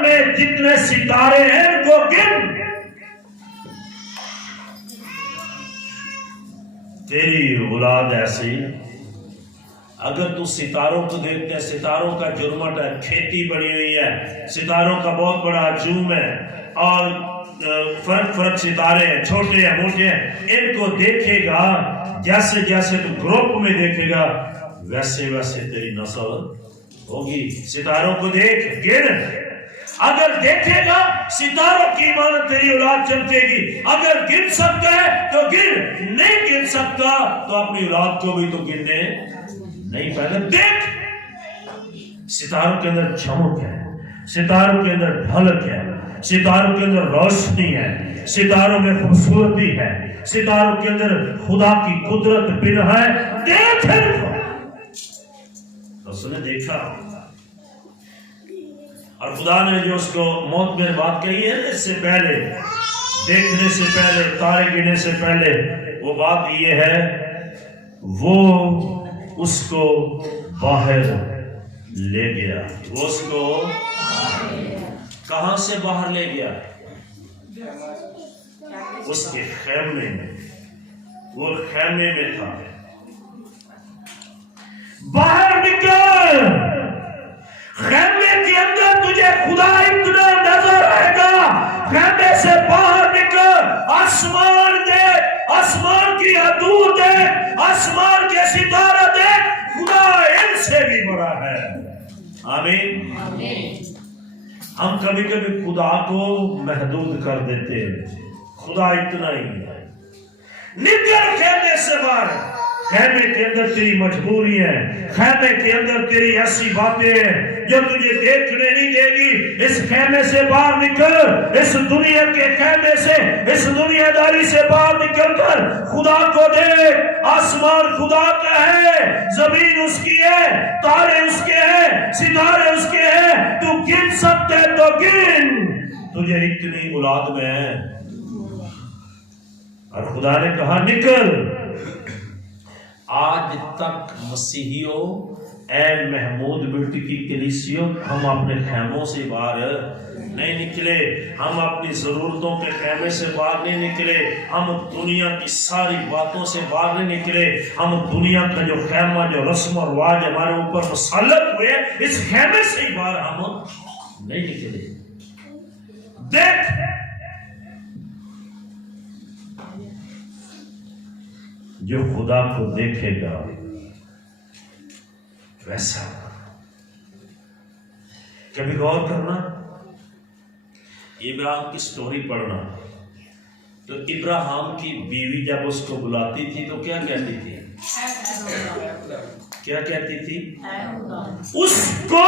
آسمان میں جتنے ستارے ہیں ان کو گن. تیری اولاد ایسی. اگر تو ستاروں کو دیکھتے ہیں، ستاروں کا جرمٹ ہے، کھیتی بڑی ہوئی ہے، ستاروں کا بہت بڑا ہجوم ہے، اور فرق ستارے ہیں، چھوٹے ہیں موٹے ہیں، ان کو دیکھے گا جیسے جیسے تو گروپ میں دیکھے گا ویسے ویسے تیری نسل ہوگی. ستاروں کو دیکھ، گن. اگر دیکھے گا ستاروں کی مانند تیری اولاد چمکے گی. اگر گن سکتا ہے تو گن، نہیں گن سکتا تو اپنی اولاد کو بھی تو گننے نہیں پہلے دیکھ. ستاروں کے اندر چمک ہے، ستاروں کے اندر ڈھلک ہے، ستاروں کے اندر روشنی ہے، ستاروں میں خوبصورتی ہے، ستاروں کے اندر خدا کی قدرت بن ہے. دیکھ اس نے دیکھا، اور خدا نے جو اس کو موت میں بات کہی ہے اس سے پہلے، دیکھنے سے پہلے، تارے گرنے سے پہلے، وہ بات یہ ہے وہ اس کو باہر لے گیا. وہ اس کو کہاں سے باہر لے گیا؟ اس کے خیمے میں. وہ خیمے میں تھا. باہر نکل، خیمے کے اندر تجھے خدا اتنا نظر آئے گا. خیمے سے باہر نکل، آسمان دیکھ، آسمان کی حدود دیکھ، آسمان کے ستارے دیکھ. خدا ان سے بھی بڑا ہے. آمین. ہم کبھی کبھی خدا کو محدود کر دیتے ہیں. خدا اتنا ہی ہے. نکل خیمے سے باہر. خیمے کے اندر تیری مجبوری ہے، خیمے کے اندر تیری ایسی باتیں ہیں جو تجھے دیکھنے نہیں دے گی. اس خیمے سے باہر نکل، اس دنیا کے خیمے سے، اس دنیا داری سے باہر نکل کر خدا کو دیکھ. آسمان خدا کا ہے، زمین اس کی ہے، تارے اس کے ہیں، ستارے اس کے ہیں. تو گن سکتے تو گن. تجھے اتنی اولاد میں ہے. اور خدا نے کہا نکل. آج تک مسیحیوں، اے محمود بیٹی کی کلیسیوں، ہم اپنے خیموں سے باہر نہیں نکلے. ہم اپنی ضرورتوں کے خیمے سے باہر نہیں نکلے. ہم دنیا کی ساری باتوں سے باہر نہیں نکلے. ہم دنیا کا جو خیمہ، جو رسم و رواج ہمارے اوپر مسلط ہوئے، اس خیمے سے ہی باہر ہم نہیں نکلے. دیکھ، جو خدا کو دیکھے گا ویسا. کبھی غور کرنا، ابراہیم کی سٹوری پڑھنا. تو ابراہیم کی بیوی جب اس کو بلاتی تھی تو کیا کہتی تھی؟ کیا کہتی تھی؟ اس کو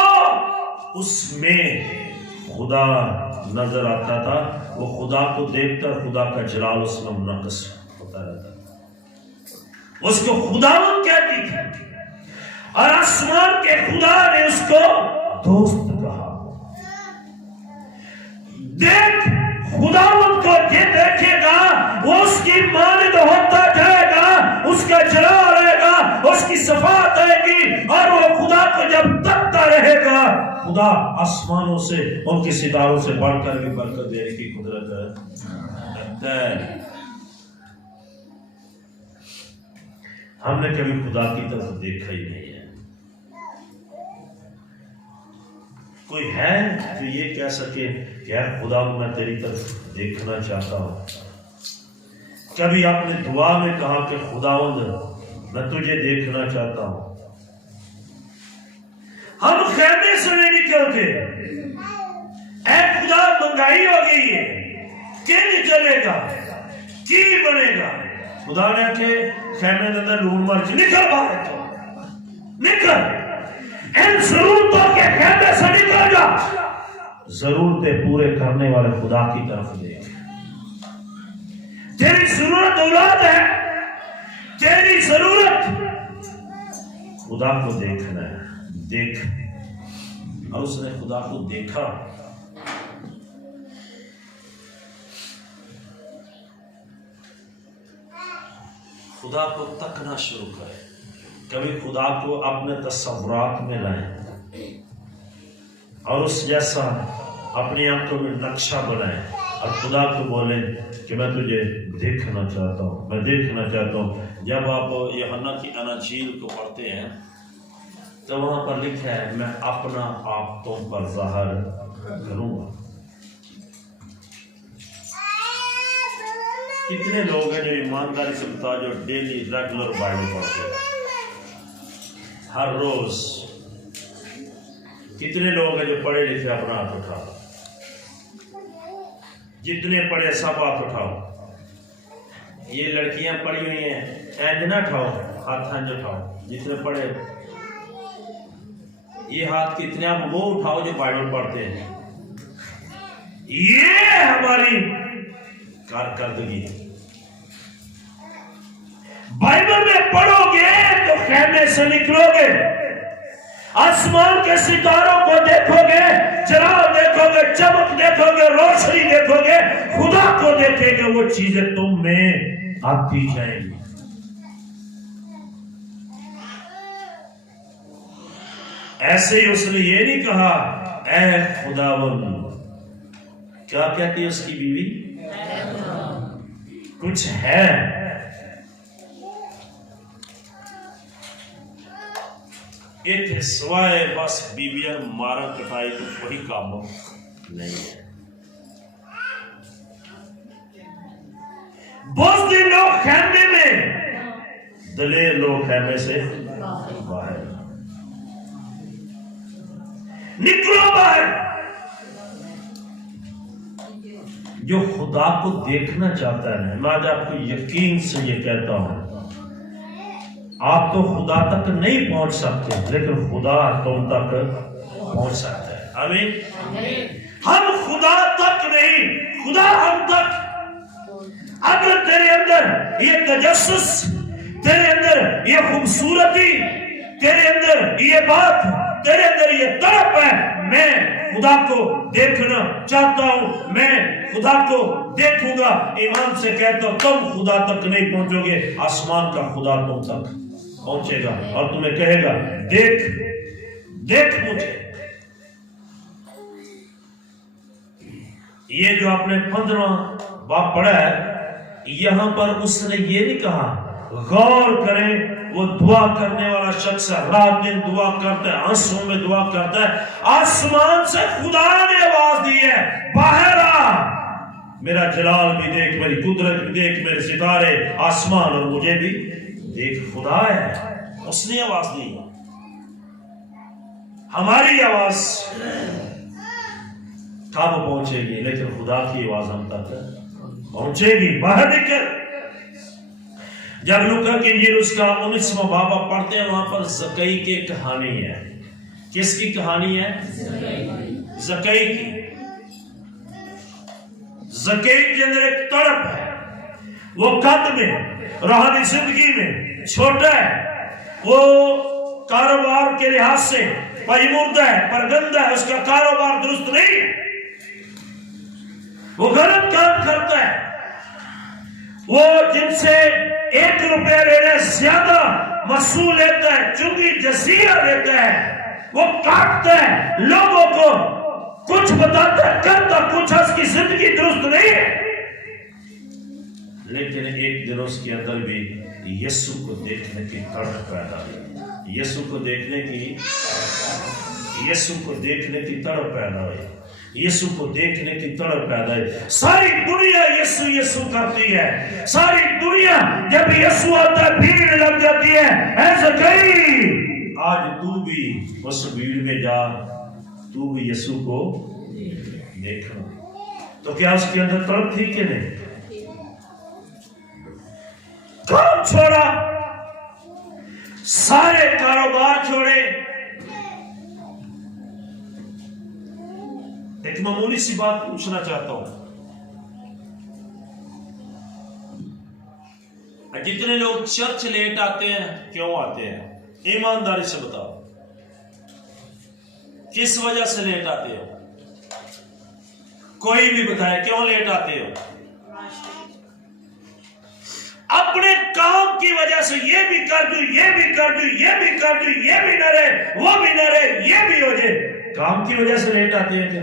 اس میں خدا نظر آتا تھا. وہ خدا کو دیکھ کر خدا کا جلال اس میں منعکس ہوتا رہتا. اس کو خداوند کہتی تھی، اور آسمان کے خدا نے اس کو دوست کہا. دیکھ، خداوند کو یہ دیکھے گا وہ اس کی مانند ہوتا جائے گا، اس کا جلال آئے گا، اس کی صفات آئے گی. اور وہ خدا کو جب تکتا رہے گا، خدا آسمانوں سے، ان کے ستاروں سے بڑھ کر بھی برکت دینے کی قدرت ہے. ہم نے کبھی خدا کی طرف دیکھا ہی نہیں ہے. کوئی ہے جو یہ کہہ سکے کہ اے خدا میں تیری طرف دیکھنا چاہتا ہوں؟ کبھی آپ نے دعا میں کہا کہ خداوند میں تجھے دیکھنا چاہتا ہوں؟ ہم خیمے سے نہیں نکلتے. اے خدا مہنگائی ہو گئی ہے، کی نہیں چلے گا، کی بنے گا؟ خدا نے کہ خیمے کے اندر لون مرچ نکل باہر، تو نکل، ان ضرورتوں کے خیمے سے نکل جا. ضرورتیں پورے کرنے والے خدا کی طرف دیکھ. تیری ضرورت اولاد ہے، تیری ضرورت خدا کو دیکھنا ہے. دیکھ. اور اس نے خدا کو دیکھا. خدا کو تکنا شروع کرے. کبھی خدا کو اپنے تصورات میں لائیں اور اس جیسا اپنی آنکھوں میں نقشہ بنائیں اور خدا کو بولیں کہ میں تجھے دیکھنا چاہتا ہوں، میں دیکھنا چاہتا ہوں۔ جب آپ یوحنا کی اناجیل کو پڑھتے ہیں تو وہاں پر لکھا ہے میں اپنا آپ تم پر ظاہر کروں گا۔ کتنے لوگ ہیں جو ایمانداری سے بتا جو ڈیلی ریگولر بائبل پڑھتے ہیں ہر روز؟ کتنے لوگ ہیں جو پڑھے لکھے؟ اپنا ہاتھ اٹھاؤ۔ جتنے پڑھے سب ہاتھ اٹھاؤ۔ یہ لڑکیاں پڑھی ہوئی ہیں اینج نہ اٹھاؤ، ہاتھ اینج اٹھاؤ جتنے پڑھے۔ یہ ہاتھ کتنے آپ وہ اٹھاؤ جو بائبل پڑھتے ہیں۔ یہ ہماری کارکردگی۔ بائبل میں پڑھو گے تو خیمے سے نکلو گے، آسمان کے ستاروں کو دیکھو گے، چراغ دیکھو گے، چمک دیکھو گے، روشنی دیکھو گے، خدا کو دیکھے گے، وہ چیزیں تم میں آتی جائیں گی۔ ایسے ہی اس نے یہ نہیں کہا اے خداوند، کیا کہتی ہے اس کی بیوی؟ کچھ ہے۔ اتنے سوائے بس بیویاں مارا کٹائی تو کوئی کام نہیں ہے۔ بزدل لوگ خیمے میں، دلیر لوگ خیمے سے باہر۔ نکلو باہر۔ جو خدا کو دیکھنا چاہتا ہے، میں آج آپ کو یقین سے یہ کہتا ہوں، آپ تو خدا تک نہیں پہنچ سکتے لیکن خدا تم تک پہنچ سکتا ہے۔ آمین۔ ہم خدا تک نہیں، خدا ہم تک۔ اگر تیرے اندر یہ تجسس، تیرے اندر یہ خوبصورتی، تیرے اندر یہ بات، تیرے اندر یہ طرف ہے میں خدا کو دیکھنا چاہتا ہوں، میں خدا کو دیکھوں گا، ایمان سے کہتا ہوں تم خدا تک نہیں پہنچو گے، آسمان کا خدا تم تک پہنچے گا اور تمہیں کہے گا دیکھ دیکھ مجھے۔ یہ جو آپ نے 15واں باب پڑھا ہے، یہاں پر اس نے یہ نہیں کہا غور کریں، وہ دعا کرنے والا شخص رات دن دعا کرتا ہے، آنسوں میں دعا کرتا ہے، آسمان سے خدا نے آواز دی ہے باہر آ، میرا جلال بھی دیکھ، میری قدرت بھی دیکھ، میرے ستارے، آسمان اور مجھے بھی دیکھ۔ خدا ہے، اس نے آواز دی۔ ہماری آواز کب پہنچے گی؟ لیکن خدا کی آواز ہم تک پہنچے گی۔ باہر نکل۔ جب لوکا کی انجیل اس کا 19واں باب آپ پڑھتے ہیں، وہاں پر زکئی کی کہانی ہے۔ کس کی کہانی ہے؟ زکئی کی۔ زکئی کے اندر ایک تڑپ ہے، وہ قد میں، روحانی زندگی میں چھوٹا ہے، وہ کاروبار کے لحاظ سے پیمردہ ہے، پرگندہ ہے، اس کا کاروبار درست نہیں ہے، وہ غلط کام کرتا ہے، وہ جن سے 1 روپے لینے زیادہ وصول لیتا ہے، چنگی جزیرہ لیتا ہے، وہ کاٹتا ہے لوگوں کو، کچھ بتاتا ہے کرتا کچھ، اس کی زندگی درست نہیں ہے۔ لیکن ایک دن اس کے اندر بھی یسوع کو دیکھنے کی تڑپ پیدا ہوئی، یسوع کو دیکھنے کی تڑپ پیدا ہوئی، یسوع کو دیکھنے کی تڑپ پیدا ہوئی۔ ساری دنیا یسوع یسوع کرتی ہے، ساری دنیا جب یسوع آتا ہے بھیڑ لگ جاتی ہے۔ اے زکئی، آج تو بھی اس بھیڑ میں جا، تو بھی یسوع کو دیکھنا۔ تو کیا اس کے اندر تڑپ تھی کہ نہیں؟ کام چھوڑا، سارے کاروبار چھوڑے، ایک معمولی سی بات پوچھنا چاہتا ہوں، جتنے لوگ چرچ لیٹ آتے ہیں کیوں آتے ہیں؟ ایمانداری سے بتاؤ، کس وجہ سے لیٹ آتے ہو؟ کوئی بھی بتائے کیوں لیٹ آتے ہو؟ اپنے کام کی وجہ سے، یہ بھی کر دوں، یہ بھی کر دوں، یہ بھی کر دوں، یہ بھی نہ رہے، وہ بھی نہ رہے، یہ بھی ہو جائے، کام کی وجہ سے لیٹ آتے ہیں کیا؟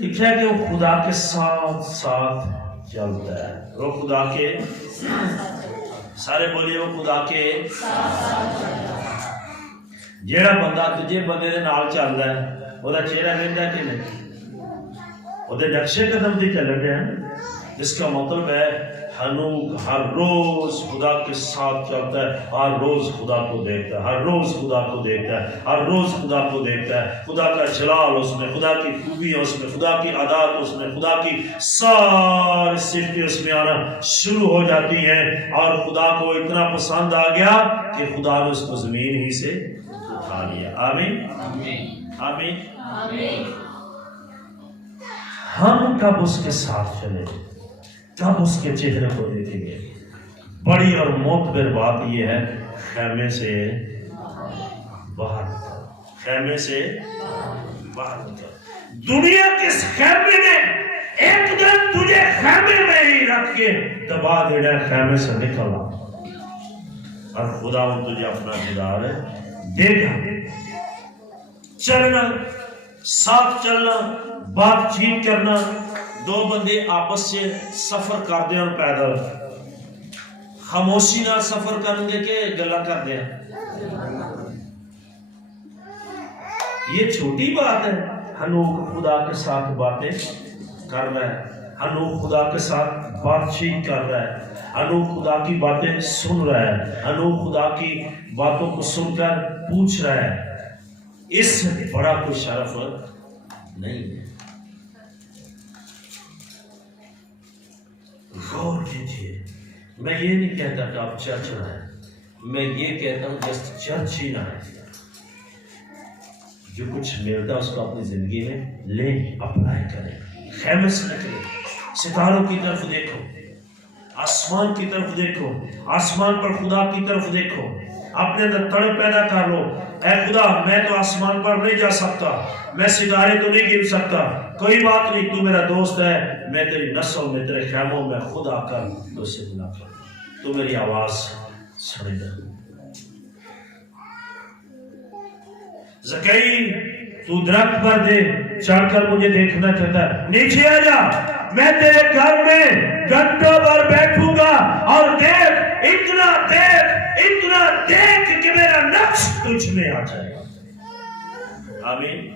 لکھا ہے کہ وہ خدا کے ساتھ ساتھ چلتا ہے. وہ خدا کے سارے بولیے وہ خدا کے جیڑا بندہ دجے بندے دے نال چلدا ہے وہ چہرہ ویندا کہ نہیں وہ نقشے قدم دی چلن رہا ہے. اس کا مطلب ہے ہنوک ہر روز خدا کے ساتھ چلتا ہے, ہر روز خدا کو دیکھتا ہے, ہر روز خدا کو دیکھتا ہے, ہر روز خدا کو دیکھتا ہے. خدا کا جلال اس میں, خدا کی خوبیاں اس میں, خدا کی عادات اس میں, خدا کی ساری صفاتیں اس میں آنا شروع ہو جاتی ہیں. اور خدا کو اتنا پسند آ گیا کہ خدا نے اس کو زمین ہی سے اٹھا لیا. آمین آمین آمین. ہم کب اس کے ساتھ چلے, کب اس کے چہرے کو دیکھیں گے؟ بڑی اور معتبر بات یہ ہے, خیمے سے باہر نکل, خیمے سے باہر نکل. دنیا کے خیمے نے ایک دن تجھے خیمے میں ہی رکھ کے دبا دینا, خیمے سے نکل آ اور خدا وہ تجھے اپنا دیدار دے گا. چلنا, ساتھ چلنا, بات چیت کرنا. دو بندے آپس سے سفر کرتے ہیں پیدل, خاموشی نال سفر کریں گے کہ گلا کرتے ہیں؟ یہ چھوٹی بات ہے. ہنوک خدا کے ساتھ باتیں کر رہا ہے, ہنوک خدا کے ساتھ بات چیت کر رہا ہے, ہنوک خدا کی باتیں سن رہا ہے, ہنوک خدا کی باتوں کو سن کر پوچھ رہا ہے. اس سے بڑا کوئی شرف نہیں ہے. غور کیجیے, میں یہ نہیں کہتا کہ آپ چرچ نہ ہیں, میں یہ کہتا ہوں جسٹ چرچ ہی نہ ہے. جو کچھ ملتا ہے اس کو اپنی زندگی میں لیں, اپلائی کریں. خیمے سے نکلیں, ستاروں کی طرف دیکھو, آسمان کی طرف دیکھو, آسمان پر خدا کی طرف دیکھو, اپنے اندر تڑپ پیدا کر لو. اے خدا, میں تو آسمان پر نہیں جا سکتا, میں ستارے تو نہیں گر سکتا, کوئی بات نہیں, تو میرا دوست ہے, میں تیری نسل میں, تیرے خیموں میں خود آ کر تو سے ملا کر, تو میری آواز سنے گا. زکئی, تو درخت پر دے چڑھ کر مجھے دیکھنا چاہتا ہے, نیچے آ جا, میں تیرے گھر میں گھنٹوں پر بیٹھوں گا اور دیکھ, اتنا دیکھ کہ میرا نقش تجھ میں آ جائے گا. آمین.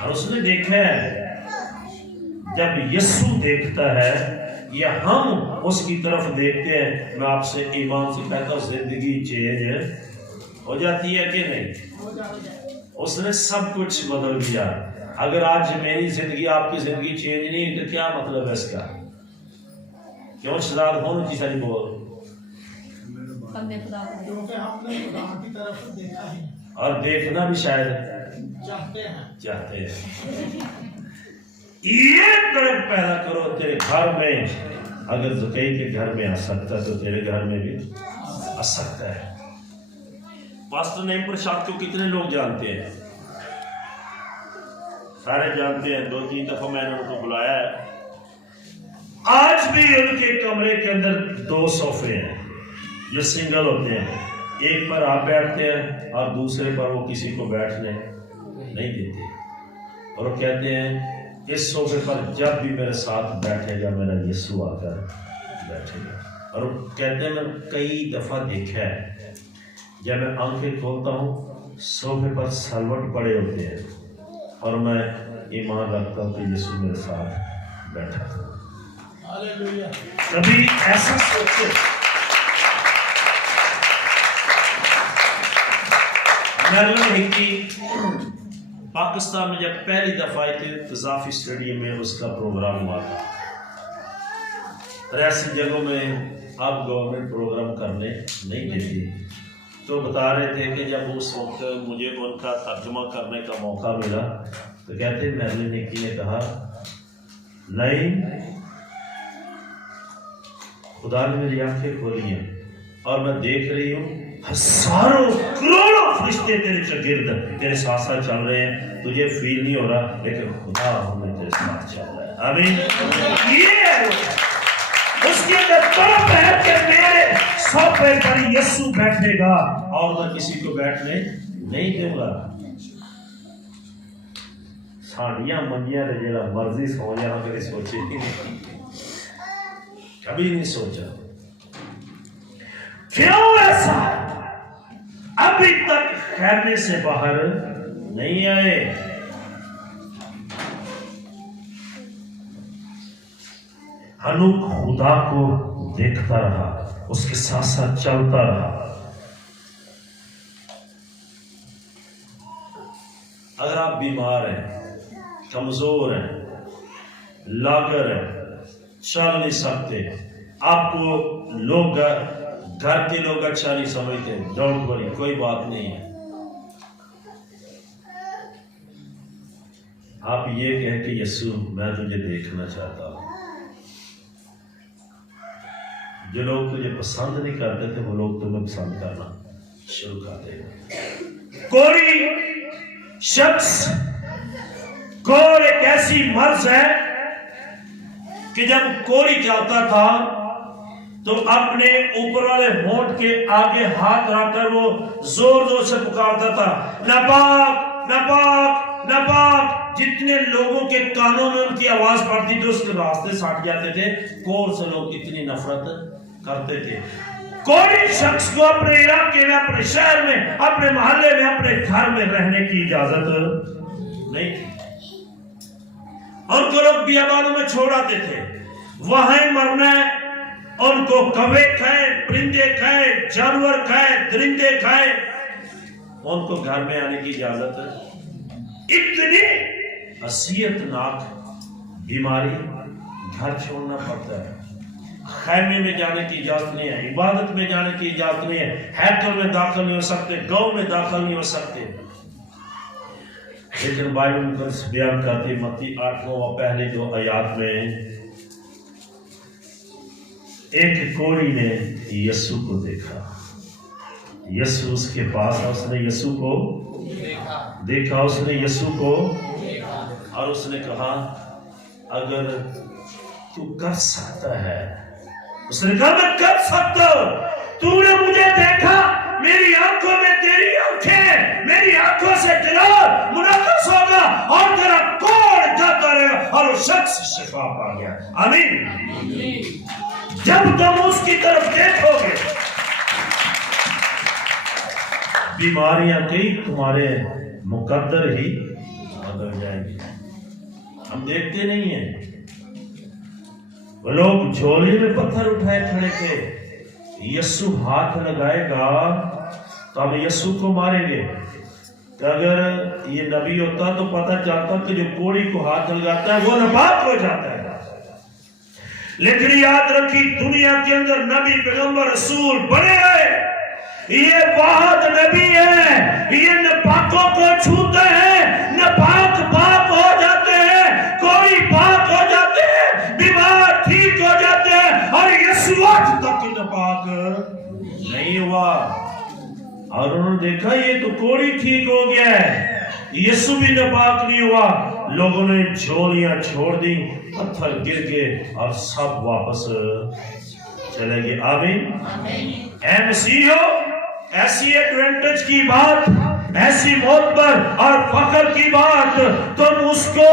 اور اس نے دیکھا ہے, جب یسوع دیکھتا ہے یا ہم اس کی طرف دیکھتے ہیں, میں آپ سے ایمان سے کہتا ہوں زندگی چینج ہو جاتی ہے کہ نہیں؟ اس نے سب کچھ بدل دیا. اگر آج میری زندگی آپ کی زندگی چینج نہیں تو کیا مطلب ہے اس کا؟ کیوں شداد ہوں جی ساری بول, اور دیکھنا بھی شاید چاہتے ہیں. یہ تڑپ پیدا کرو تیرے گھر میں. اگر زکئی کے گھر میں آ سکتا تو تیرے گھر میں بھی آ سکتا ہے. پاسٹر نیم پر شاپ کو کتنے لوگ جانتے ہیں؟ سارے جانتے ہیں. 2-3 دفعہ میں نے ان کو بلایا ہے. آج بھی ان کے کمرے کے اندر 2 صوفے ہیں جو سنگل ہوتے ہیں. ایک پر آپ بیٹھتے ہیں اور دوسرے پر وہ کسی کو بیٹھنے نہیں دیتے, اور وہ کہتے ہیں اس صوفے پر جب بھی میرے ساتھ بیٹھے گا میرا یسوع آ کر بیٹھے گا. اور وہ کہتے ہیں میں کئی دفعہ دیکھا ہے, جب میں آنکھیں کھولتا ہوں صوفے پر سلوٹ پڑے ہوتے ہیں اور میں ایمان رکھتا ہوں کہ یسوع میرے ساتھ بیٹھا تھا. کبھی ایسا سوچے, میرلن ہکی پاکستان میں جب پہلی دفعہ قذافی اسٹیڈیم میں اس کا پروگرام ہوا تھا. ایسی جگہوں میں اب گورنمنٹ پروگرام کرنے نہیں دیتی, تو بتا رہے تھے کہ جب اس وقت مجھے ان کا ترجمہ کرنے کا موقع ملا تو کہتے میرلن ہکی نے کہا نہیں, خدا نے میری آنکھیں کھولی ہیں اور میں دیکھ رہی ہوں ہزاروں کروڑوں فرشتے تیرے شاگرد تیرے ساتھ ساتھ چل رہے ہیں, تجھے فیل نہیں ہو رہا لیکن خدا ہمیں تیرے ساتھ چل رہا ہے. آمین. یہ اس کے اندر طرف ہے کہ میرے صوفے پر یسوع بیٹھے گا اور میں کسی کو بیٹھنے نہیں دوں گا. ساڑیاں منجیاں تے جڑا مرضی سو جانا کبھی سوچے ہی نہیں، کبھی نہیں سوچا. کیوں ایسا؟ ابھی تک خیمے سے باہر نہیں آئے. ہنوک خدا کو دیکھتا رہا، اس کے ساتھ ساتھ چلتا رہا. اگر آپ بیمار ہیں، کمزور ہیں، لاغر ہیں، چل نہیں سکتے، آپ کو لوگ گھر کے لوگ اچھا نہیں سمجھتے، ڈونٹ وری، کوئی بات نہیں ہے. آپ یہ کہیں کہ یسوع میں تجھے دیکھنا چاہتا ہوں. جو لوگ تجھے پسند نہیں کرتے تھے وہ لوگ تمہیں پسند کرنا شروع کر دیں گے. کوئی شخص کوڑ ایک ایسی مرض ہے کہ جب کوڑی چلتا تھا تو اپنے اوپر والے ہونٹ کے آگے ہاتھ رکھ کر وہ زور زور سے پکارتا تھا، ناپاک ناپاک ناپاک. جتنے لوگوں کے کانوں میں ان کی آواز پڑتی تھی اس کے راستے سٹ جاتے تھے. کوڑ سے لوگ اتنی نفرت کرتے تھے. کوئی شخص کو اپنے علاقے میں، اپنے شہر میں، اپنے محلے میں، اپنے گھر میں رہنے کی اجازت نہیں تھی. ان کو لوگ بیابانوں میں چھوڑ آتے تھے، وہاں مرنا ہے. ان کو کوے کھائے، پرندے کھائے، جانور کھائے، درندے کھائے، ان کو گھر میں آنے کی اجازت. اتنی اذیت ناک بیماری، گھر چھوڑنا پڑتا ہے. خیمے میں جانے کی اجازت نہیں ہے، عبادت میں جانے کی اجازت نہیں ہے، ہیکل میں داخل نہیں ہو سکتے، گاؤں میں داخل نہیں ہو سکتے. لیکن بائبل مقدس بیان کرتی متی 8 پہلی 2 آیات میں ایک کوڑی نے یسوع کو دیکھا. یسوع اس کے پاس، اس نے یسوع کو دیکھا، اس نے یسوع کو اور اس نے کہا اگر تو کر سکتا ہے. اس نے کہا میں کر سکتا ہوں. تو نے مجھے دیکھا، میری آنکھوں میں تیری آنکھیں، میری آنکھوں سے جلال منعکس ہوگا اور تیرا کوڑ جاتا رہے گا اور وہ شخص شفا پا گیا. آمین. جب تم اس کی طرف دیکھو گے بیماریاں کئی تمہارے مقدر ہی بدل جائیں گی. ہم دیکھتے نہیں ہیں، وہ لوگ جھولی میں پتھر اٹھائے کھڑے تھے. یسوع ہاتھ لگائے گا تو ہم یسوع کو ماریں گے. کہ اگر یہ نبی ہوتا تو پتہ چلتا کہ جو کوڑی کو ہاتھ لگاتا ہے وہ ناپاک ہو جاتا ہے. لیکن یاد رکھی دنیا کے اندر نبی، پیغمبر، رسول بنے آئے. یہ واحد نبی ہے، یہ ناپاکوں کو چھوتے ہیں، ناپاک پاک ہو جاتے ہیں، کوئی پاک ہو جاتے ہیں، بیمار ٹھیک ہو جاتے ہیں. اور یسوع آج تک ناپاک نہیں ہوا. اور انہوں نے دیکھا یہ تو کوڑی ٹھیک ہو گیا ہے، یسوع بھی ناپاک نہیں ہوا. لوگوں نے جھولیاں چھوڑ دی، پتھر گر گئے اور سب واپس چلے گئے. آمین. اے مسیحیوں، ایسی ایڈوانٹیج کی بات، ایسی موت پر اور فخر کی بات تم اس کو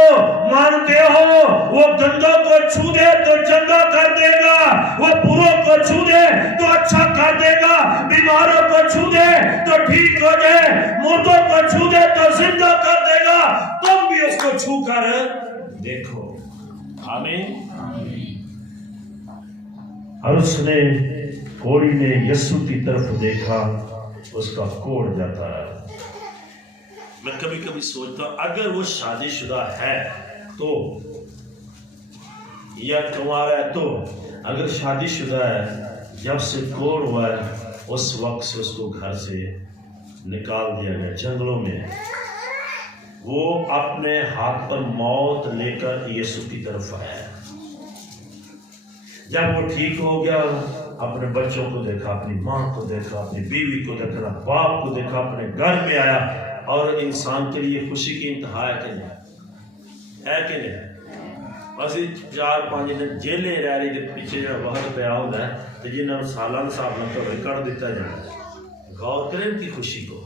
مانتے ہو. وہ گندوں کو چھو دے تو چنگا کر دے گا، وہ بروں کو چھو دے تو اچھا کر دے گا، بیماروں کو چھو دے تو ٹھیک ہو جائے، مردوں کو چھو دے تو زندہ کر دے گا. تم بھی اس کو چھو کر دیکھو. آمین. اور اس نے، کوڑی نے یسوع کی طرف دیکھا، اس کا کوڑ جاتا ہے. میں کبھی کبھی سوچتا ہوں اگر وہ شادی شدہ ہے تو، یا کنوارا ہے تو، اگر شادی شدہ ہے جب سے کوڑ ہوا ہے اس وقت سے اس کو گھر سے نکال دیا گیا جنگلوں میں. وہ اپنے ہاتھ پر موت لے کر یسوع کی طرف آیا. جب وہ ٹھیک ہو گیا، اپنے بچوں کو دیکھا، اپنی ماں کو دیکھا، اپنی بیوی کو دیکھا، باپ کو دیکھا، اپنے گھر میں آیا. اور انسان کے لیے خوشی کی انتہا ہے کہ نہیں؟ ہے کہ نہیں؟ بس 4-5 دن جیلیں رہ رہی تھے، پیچھے جو وقت پہ ہوتا ہے تو جنہوں نے سالانہ صاحب نے تو کر دیتا جاتا ہے. غور کریں ان کی خوشی کو.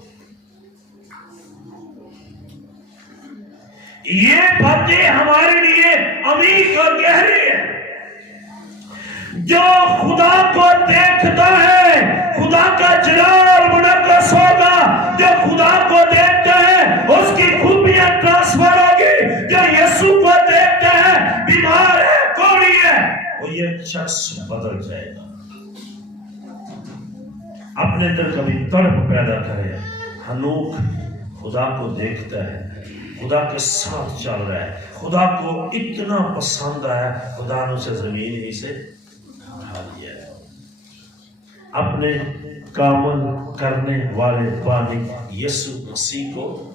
یہ باتیں ہمارے لیے عمیق اور گہری ہے۔ جو خدا کو دیکھتا ہے خدا کا جلال منعکس ہوگا، جو خدا کو دیکھتا ہے اس کی خوبیاں ٹرانسفر ہوگی، جو یسوع کو دیکھتا ہے بیمار ہے کوڑی ہے وہ یہ شخص بدل جائے گا۔ اپنے اندر کبھی تڑپ پیدا کرے۔ ہنوک خدا کو دیکھتا ہے، خدا کے ساتھ چل رہا ہے، خدا کو اتنا پسند ہے، خدا نے اسے زمین ہی سے اٹھا لیا ہے۔ اپنے کامل کرنے والے بانی یسوع مسیح کو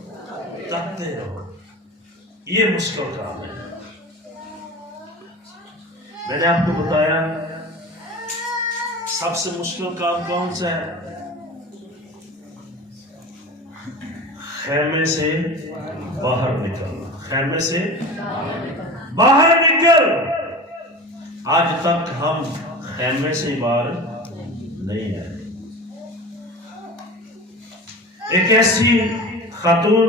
تکتے رہو۔ یہ مشکل کام ہے۔ میں نے آپ کو بتایا سب سے مشکل کام کون سا ہے؟ خیمے سے باہر نکلنا۔ خیمے سے باہر نکل۔ آج تک ہم خیمے سے باہر نہیں آئے۔ ایک ایسی خاتون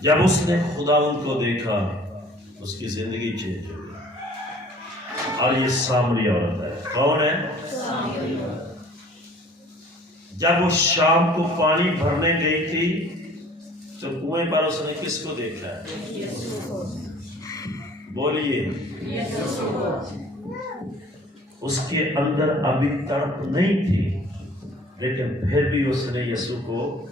جب اس نے خدا ان کو دیکھا اس کی زندگی چینج ہو گئی۔ اور یہ سامری عورت ہے۔ کون ہے؟ جب وہ شام کو پانی بھرنے گئی تھی تو کنویں پر اس نے کس کو دیکھا ہے؟ بولیے۔ اس کے اندر ابھی تڑپ نہیں تھی لیکن پھر بھی اس نے یسوع کو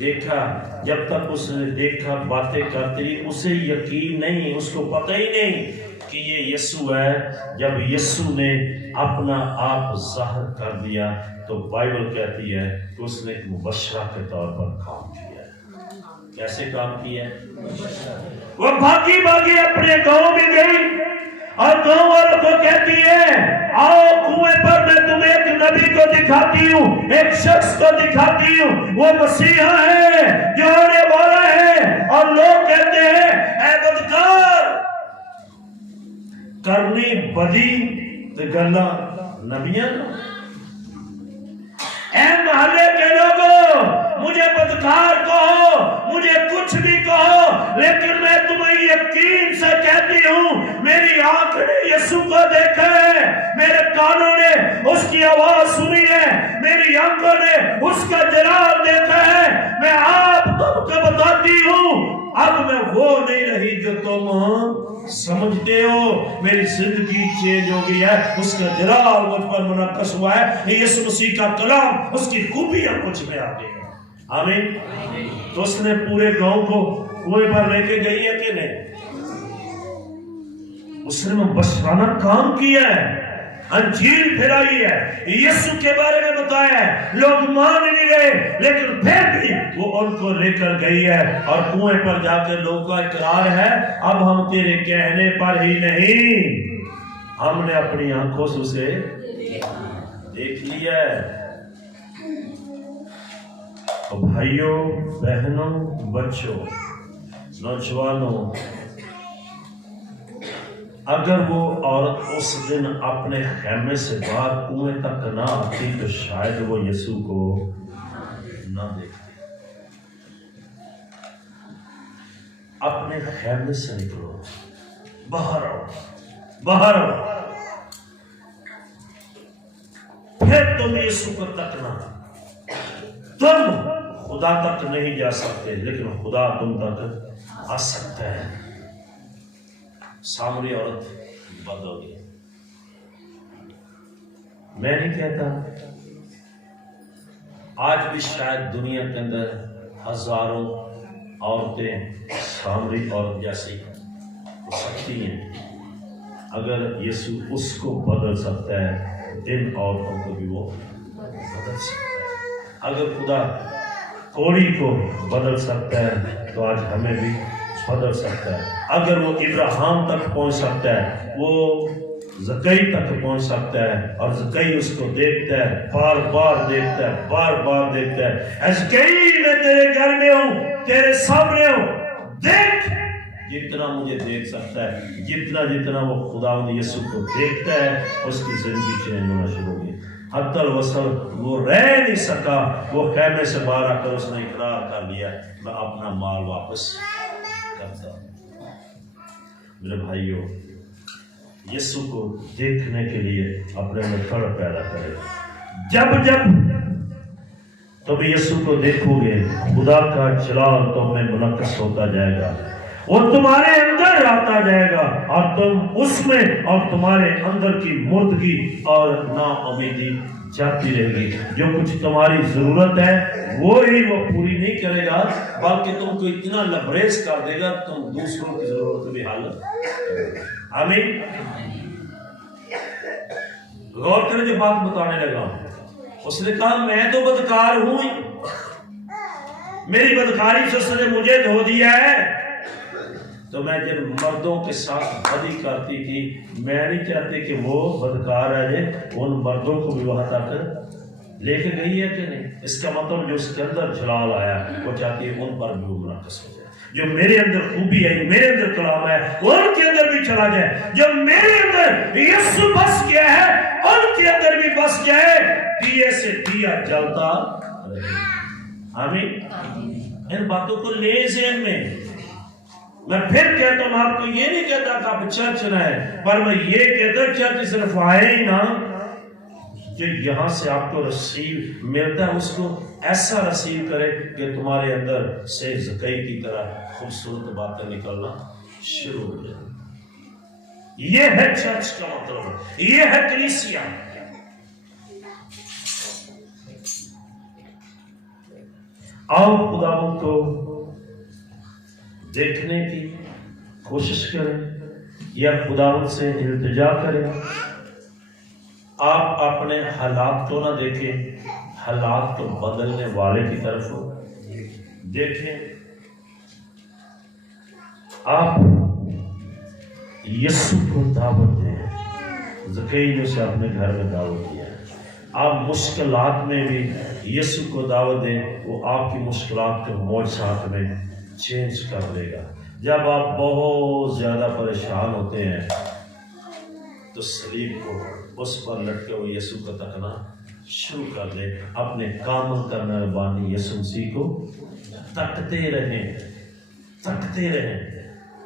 دیکھا۔ جب تک اس نے دیکھا باتیں کرتی اسے یقین نہیں، اس کو پتہ ہی نہیں کہ یہ یسوع ہے۔ جب یسوع نے اپنا آپ ظاہر کر دیا تو بائبل کہتی ہے کہ اس نے ایک مبشرہ کے طور پر کام کیا ہے۔ کیسے کام کیا ہے؟ وہ بھاگی اپنے گاؤں میں گئی اور گاؤں والوں کو کہتی ہے آؤ کنویں پر میں تمہیں ایک نبی کو دکھاتی ہوں، ایک شخص کو دکھاتی ہوں، وہ مسیحا ہے جو آنے والا ہے۔ اور لوگ کہتے ہیں اے بدکار، کرنی بدی تو گلا نبیاں۔ اے محلے کے لوگوں، مجھے بدکار کہو، مجھے کچھ بھی کہو، لیکن میں تمہیں یقین سے کہتی ہوں میری آنکھ نے یسوع کو دیکھا ہے، میرے کانوں نے اس کی آواز سنی ہے، میری آنکھوں نے اس کا جلال دیکھا ہے۔ میں آپ تم کو بتاتی ہوں اب میں وہ نہیں رہی جو تم سمجھتے ہو، میری زندگی چینج ہو گئی ہے، اس کا جلال مجھ پر منعکس ہوا ہے، یسوع مسیح کا کلام، اس کی خوبیاں مجھ میں آ گئی ہیں۔ آمین۔ تو اس نے پورے گاؤں کو کنویں پر لے کے گئی ہے کہ نہیں؟ اس نے مبشرانہ کام کیا ہے، انجیل پھیلائی ہے، یسوع کے بارے میں بتایا ہے۔ لوگ مان نہیں رہے لیکن پھر بھی وہ ان کو لے کر گئی ہے اور کنویں پر جا کے لوگوں کا اقرار ہے اب ہم تیرے کہنے پر ہی نہیں، ہم نے اپنی آنکھوں سے اسے دیکھ لیا ہے۔ بھائیوں، بہنوں، بچوں، نوجوانوں، اگر وہ عورت اس دن اپنے خیمے سے باہر کنویں تک نہ آتی تو شاید وہ یسوع کو نہ دیکھتی۔ اپنے خیمے سے نکلو، باہر آؤ، باہر آؤ، پھر تم یسوع کو تکنا۔ تم خدا تک نہیں جا سکتے لیکن خدا تم تک آ سکتا ہے۔ سامری عورت بدل گئی۔ میں نہیں کہتا، آج بھی شاید دنیا کے اندر ہزاروں عورتیں سامری عورت جیسی ہو سکتی ہیں۔ اگر یسوع اس کو بدل سکتا ہے ان عورتوں کو بھی وہ بدل سکتا ہے۔ اگر خدا کوڑی کو بدل سکتا ہے تو آج ہمیں بھی بدل سکتا ہے۔ اگر وہ ابراہیم تک پہنچ سکتا ہے، وہ زکئی تک پہنچ سکتا ہے اور زکئی اس کو دیکھتا ہے، بار بار دیکھتا ہے، بار بار دیکھتا ہے، اے زکئی میں تیرے گھر میں ہوں، تیرے سامنے ہوں، دیکھ جتنا مجھے دیکھ سکتا ہے۔ جتنا وہ خدا یسوع کو دیکھتا ہے اس کی زندگی چینج ہونا شروع ہوگی۔ حتی الوصل وہ رہ نہیں سکا، وہ خیمے سے باہر آ کر اس نے اقرار کر لیا میں اپنا مال واپس کرتا۔ میرے بھائیوں، یسوع کو دیکھنے کے لیے اپنے میں تڑپ پیدا کرے۔ جب تم یسوع کو دیکھو گے، خدا کا جلال تم میں منعکس ہوتا جائے گا، وہ تمہارے اندر آتا جائے گا، اور تم اس میں، اور تمہارے اندر کی مردگی اور نا امیدی جاتی رہے گی۔ جو کچھ تمہاری ضرورت ہے وہی وہ پوری نہیں کرے گا، بلکہ تم کو اتنا لبریز کر دے گا تم دوسروں کی ضرورت بھی حل کرے گا۔ آمین۔ غور کریں جو بات بتانے لگا، اس نے کہا میں تو بدکار ہوں، میری بدکاری سے اس نے مجھے دھو دیا ہے۔ تو میں جن مردوں کے ساتھ بدی کرتی تھی، میں نہیں چاہتی کہ وہ بدکار ہے ان مردوں کو بھی وہاں تک لے کے گئی ہے کہ نہیں۔ اس کا مطلب جو اس کے اندر جلال آیا وہ چاہتی ہے ان پر بھی وہ منعکس ہو جائے۔ جو میرے اندر خوبی ہے، میرے اندر کلام ہے، ان کے اندر بھی چلا جائے۔ جو میرے اندر یسوع بس گیا ہے ان کے اندر بھی بس جائے، دیے سے دیا جلتا رہے۔ آمین۔ ان باتوں کو لے ذہن میں۔ میں پھر کہتا ہوں، آپ کو یہ نہیں کہتا کہ آپ چرچ رہے، پر میں یہ کہتا ہوں چرچ صرف آئے ہی نہ، جو یہاں سے آپ کو رسیو ملتا ہے اس کو ایسا رسیو کرے کہ تمہارے اندر سے زکئی کی طرح خوبصورت باتیں نکلنا شروع ہو جائے۔ یہ ہے چرچ کا مطلب، یہ ہے کلیسیا۔ آؤ خداوند کو دیکھنے کی کوشش کریں، یا خداوند سے التجا کریں۔ آپ اپنے حالات کو نہ دیکھیں، حالات کو بدلنے والے کی طرف دیکھیں۔ آپ یسوع کو دعوت دیں، زکئی نے اسے اپنے گھر میں دعوت دیا ہے۔ آپ مشکلات میں بھی یسوع کو دعوت دیں، وہ آپ کی مشکلات کو معجزات میں چینج کر دے گا۔ جب آپ بہت زیادہ پریشان ہوتے ہیں تو صلیب کو اس پر لٹکے ہوئے یسوع کو تکنا شروع کر دیں۔ اپنے کامل کرنے والی یسوع مسیح کو تکتے رہیں، تکتے رہیں۔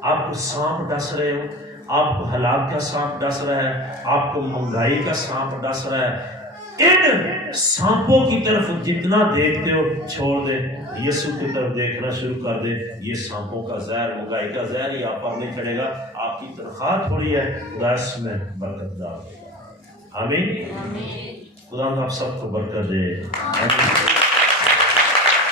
آپ کو سانپ ڈس رہے ہو، آپ کو حالات کا سانپ ڈس رہا ہے، آپ کو مہنگائی کا سانپ ڈس رہا ہے، ان سانپوں کی طرف جتنا دیکھتے ہو چھوڑ دیں، یسوع کی طرف دیکھنا شروع کر دیں۔ یہ سانپوں کا زہر، مہنگائی کا زہر ہی آپ پر نہیں چڑھے گا۔ آپ کی تنخواہ تھوڑی ہے، خدا اس میں برکت ڈال دے گا۔ آمین۔ خدا آپ سب کو برکت دے۔ آمین۔